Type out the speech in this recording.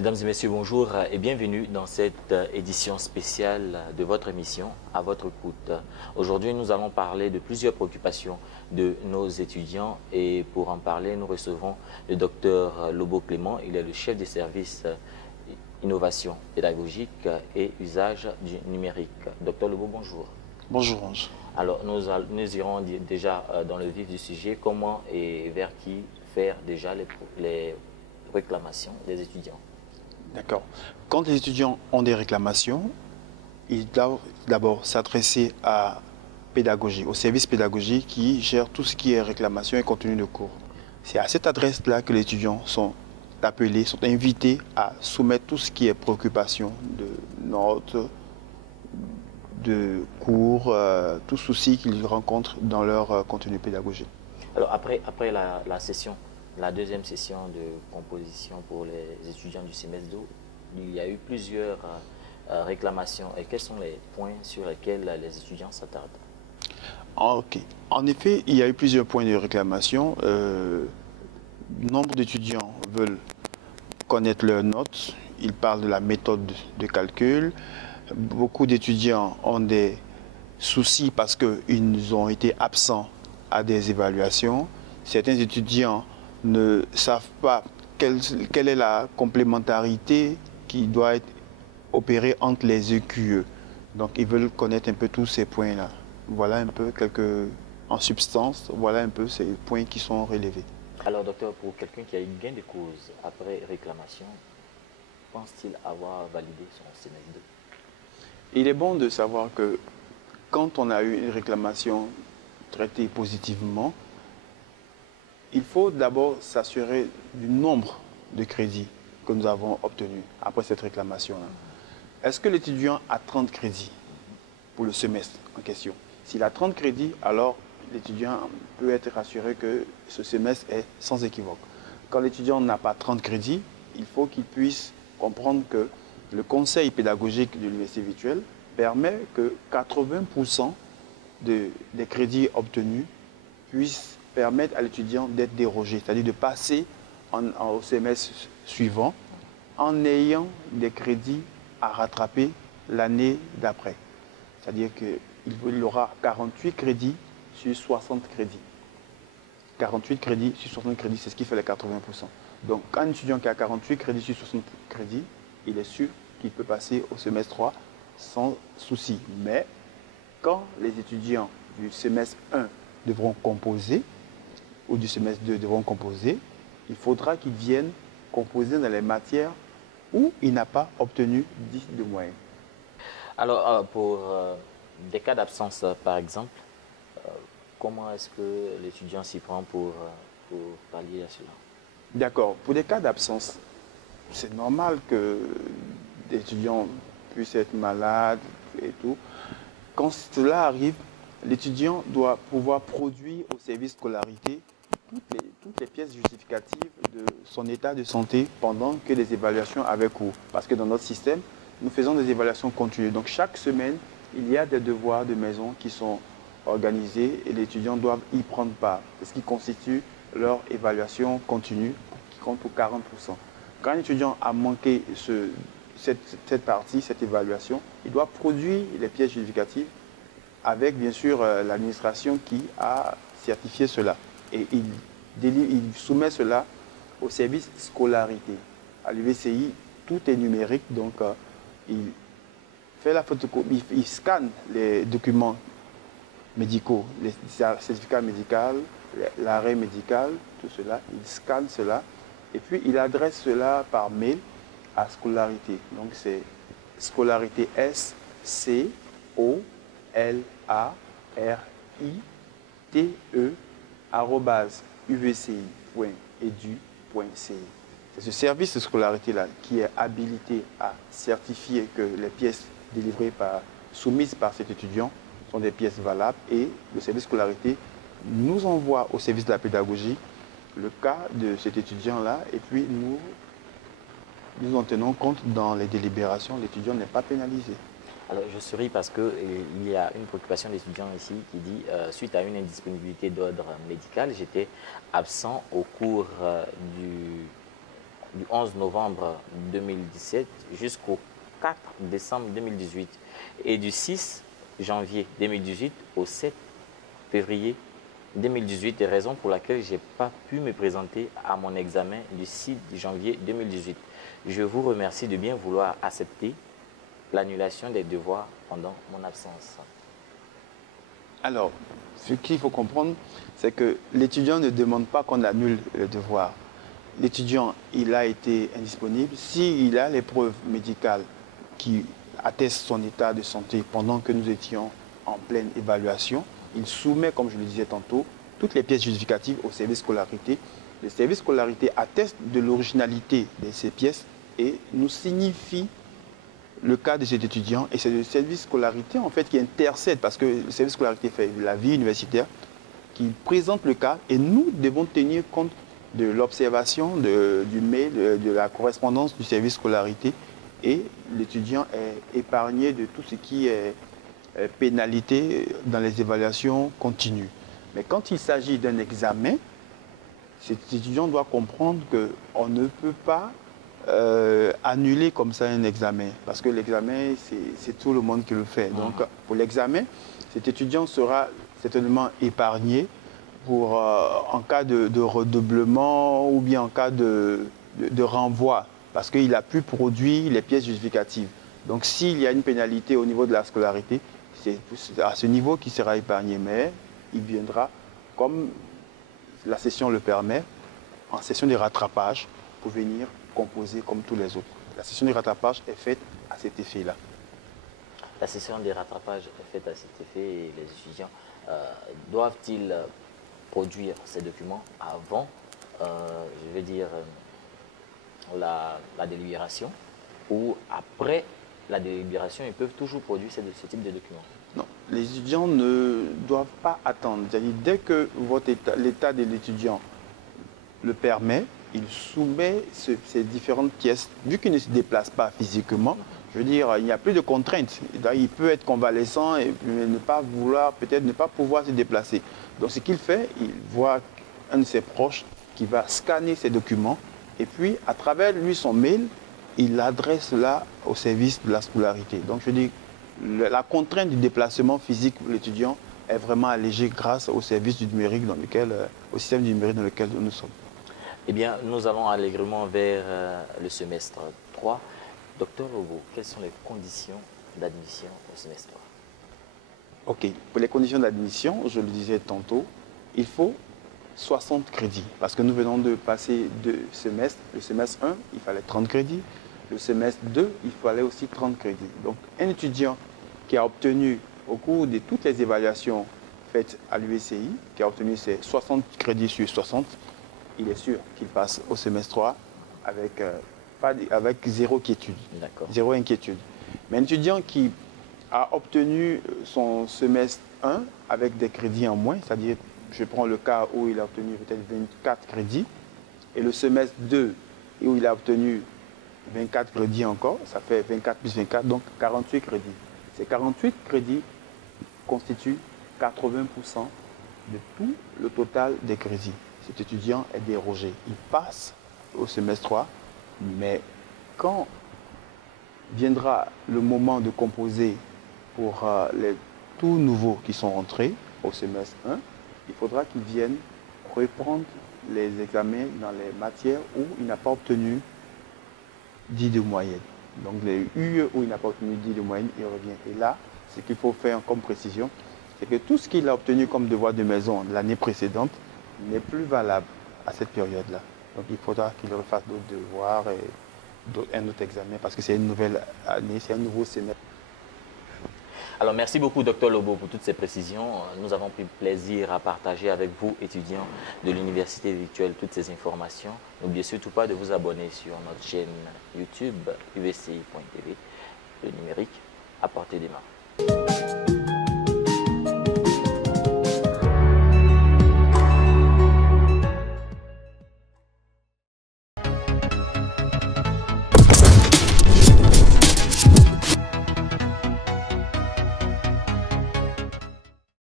Mesdames et messieurs, bonjour et bienvenue dans cette édition spéciale de votre émission À votre écoute. Aujourd'hui, nous allons parler de plusieurs préoccupations de nos étudiants et pour en parler, nous recevons le docteur Lobo Clément. Il est le chef des services innovation pédagogique et usage du numérique. Docteur Lobo, bonjour. Bonjour Ange. Alors, nous irons déjà dans le vif du sujet. Comment et vers qui faire déjà les réclamations des étudiants? D'accord. Quand les étudiants ont des réclamations, ils doivent d'abord s'adresser à pédagogie, au service pédagogique qui gère tout ce qui est réclamation et contenu de cours. C'est à cette adresse-là que les étudiants sont appelés, sont invités à soumettre tout ce qui est préoccupation de notes, de cours, tout souci qu'ils rencontrent dans leur contenu pédagogique. Alors, après la session, la deuxième session de composition pour les étudiants du semestre 2, il y a eu plusieurs réclamations. Et quels sont les points sur lesquels les étudiants s'attardent? Ok. En effet, il y a eu plusieurs points de réclamation. Nombre d'étudiants veulent connaître leurs notes. Ils parlent de la méthode de calcul. Beaucoup d'étudiants ont des soucis parce qu'ils ont été absents à des évaluations. Certains étudiants ne savent pas quelle est la complémentarité qui doit être opérée entre les EQE. Donc, ils veulent connaître un peu tous ces points-là. Voilà un peu en substance, voilà un peu ces points qui sont relevés. Alors, docteur, pour quelqu'un qui a eu gain de cause après réclamation, pense-t-il avoir validé son semestre 2? Il est bon de savoir que quand on a eu une réclamation traitée positivement, il faut d'abord s'assurer du nombre de crédits que nous avons obtenus après cette réclamation-là. Est-ce que l'étudiant a 30 crédits pour le semestre en question? S'il a 30 crédits, alors l'étudiant peut être rassuré que ce semestre est sans équivoque. Quand l'étudiant n'a pas 30 crédits, il faut qu'il puisse comprendre que le conseil pédagogique de l'université virtuelle permet que 80% des crédits obtenus puissent permettre à l'étudiant d'être dérogé, c'est-à-dire de passer au semestre suivant en ayant des crédits à rattraper l'année d'après. C'est-à-dire qu'il aura 48 crédits sur 60 crédits. 48 crédits sur 60 crédits, c'est ce qui fait les 80%. Donc, quand un étudiant qui a 48 crédits sur 60 crédits, il est sûr qu'il peut passer au semestre 3 sans souci. Mais quand les étudiants du semestre 1 devront composer, ou du semestre 2 devront composer, il faudra qu'ils viennent composer dans les matières où il n'a pas obtenu 10 de moyenne. Alors, pour des cas d'absence, par exemple, comment est-ce que l'étudiant s'y prend pour pallier à cela? D'accord. Pour des cas d'absence, c'est normal que des étudiants puissent être malades et tout. Quand cela arrive, l'étudiant doit pouvoir produire au service scolarité toutes les pièces justificatives de son état de santé pendant que les évaluations avaient cours. Parce que dans notre système, nous faisons des évaluations continues. Donc chaque semaine, il y a des devoirs de maison qui sont organisés et les étudiants doivent y prendre part. C'est ce qui constitue leur évaluation continue qui compte pour 40%. Quand un étudiant a manqué cette partie, cette évaluation, il doit produire les pièces justificatives avec bien sûr l'administration qui a certifié cela. Et il soumet cela au service scolarité. À l'UVCI, tout est numérique, donc il fait la photocopie, il scanne les documents médicaux, les certificats médicaux, l'arrêt médical, tout cela, il scanne cela et puis il adresse cela par mail à Scolarité. Donc c'est Scolarité SCOLARITE@uvci.edu.ci. C'est ce service de scolarité-là qui est habilité à certifier que les pièces soumises par cet étudiant sont des pièces valables et le service scolarité nous envoie au service de la pédagogie le cas de cet étudiant-là et puis nous en tenons compte dans les délibérations, l'étudiant n'est pas pénalisé. Alors, je souris parce qu'il y a une préoccupation d'étudiant ici qui dit suite à une indisponibilité d'ordre médical, j'étais absent au cours du 11 novembre 2017 jusqu'au 4 décembre 2018 et du 6 janvier 2018 au 7 février 2018, et raison pour laquelle je n'ai pas pu me présenter à mon examen du 6 janvier 2018. Je vous remercie de bien vouloir accepter l'annulation des devoirs pendant mon absence. Alors, ce qu'il faut comprendre, c'est que l'étudiant ne demande pas qu'on annule le devoir. L'étudiant, il a été indisponible. S'il a les preuves médicales qui attestent son état de santé pendant que nous étions en pleine évaluation, il soumet, comme je le disais tantôt, toutes les pièces justificatives au service scolarité. Le service scolarité atteste de l'originalité de ces pièces et nous signifie le cas de cet étudiant. Et c'est le service scolarité en fait qui intercède, parce que le service scolarité fait la vie universitaire, qui présente le cas et nous devons tenir compte de l'observation du mail, de la correspondance du service scolarité, et l'étudiant est épargné de tout ce qui est pénalité dans les évaluations continues. Mais quand il s'agit d'un examen, cet étudiant doit comprendre qu'on ne peut pas annuler comme ça un examen, parce que l'examen, c'est tout le monde qui le fait. Donc, pour l'examen, cet étudiant sera certainement épargné en cas de redoublement ou bien en cas de renvoi, parce qu'il a pu produire les pièces justificatives. Donc, s'il y a une pénalité au niveau de la scolarité, c'est à ce niveau qu'il sera épargné, mais il viendra, comme la session le permet, en session de rattrapage pour venir composer comme tous les autres. La session de rattrapage est faite à cet effet-là. La session de rattrapage est faite à cet effet et les étudiants doivent-ils produire ces documents avant, je vais dire, la délibération, ou après la délibération, ils peuvent toujours produire ce type de documents? Non, les étudiants ne doivent pas attendre. C'est-à-dire, dès que l'état de l'étudiant le permet, il soumet ces différentes pièces. Vu qu'il ne se déplace pas physiquement, je veux dire, il n'y a plus de contraintes. Il peut être convalescent et ne pas vouloir, peut-être ne pas pouvoir se déplacer. Donc ce qu'il fait, il voit un de ses proches qui va scanner ces documents et puis à travers lui son mail, il adresse cela au service de la scolarité. Donc je dis, la contrainte du déplacement physique pour l'étudiant est vraiment allégée grâce au service du numérique au système du numérique dans lequel nous sommes. Eh bien, nous allons allègrement vers le semestre 3. Docteur Lobo, quelles sont les conditions d'admission au semestre 3? Ok, pour les conditions d'admission, je le disais tantôt, il faut 60 crédits. Parce que nous venons de passer 2 semestres. Le semestre 1, il fallait 30 crédits. Le semestre 2, il fallait aussi 30 crédits. Donc, un étudiant qui a obtenu, au cours de toutes les évaluations faites à l'UECI, qui a obtenu ses 60 crédits sur 60, il est sûr qu'il passe au semestre 3 avec zéro quiétude, zéro inquiétude. Mais un étudiant qui a obtenu son semestre 1 avec des crédits en moins, c'est-à-dire, je prends le cas où il a obtenu peut-être 24 crédits, et le semestre 2 où il a obtenu 24 crédits encore, ça fait 24 plus 24, donc 48 crédits. Ces 48 crédits constituent 80% de tout le total des crédits. Cet étudiant est dérogé. Il passe au semestre 3, mais quand viendra le moment de composer pour les tout nouveaux qui sont rentrés au semestre 1, il faudra qu'ils viennent reprendre les examens dans les matières où il n'a pas obtenu 10 de moyenne. Donc les UE où il n'a pas obtenu 10 de moyenne, il revient. Et là, ce qu'il faut faire comme précision, c'est que tout ce qu'il a obtenu comme devoir de maison l'année précédente n'est plus valable à cette période-là. Donc il faudra qu'il refasse d'autres devoirs et un autre examen parce que c'est une nouvelle année, c'est un nouveau semestre. Alors merci beaucoup Dr Lobo pour toutes ces précisions. Nous avons pris plaisir à partager avec vous, étudiants de l'Université virtuelle, toutes ces informations. N'oubliez surtout pas de vous abonner sur notre chaîne YouTube UVCI.tv, le numérique à portée des mains.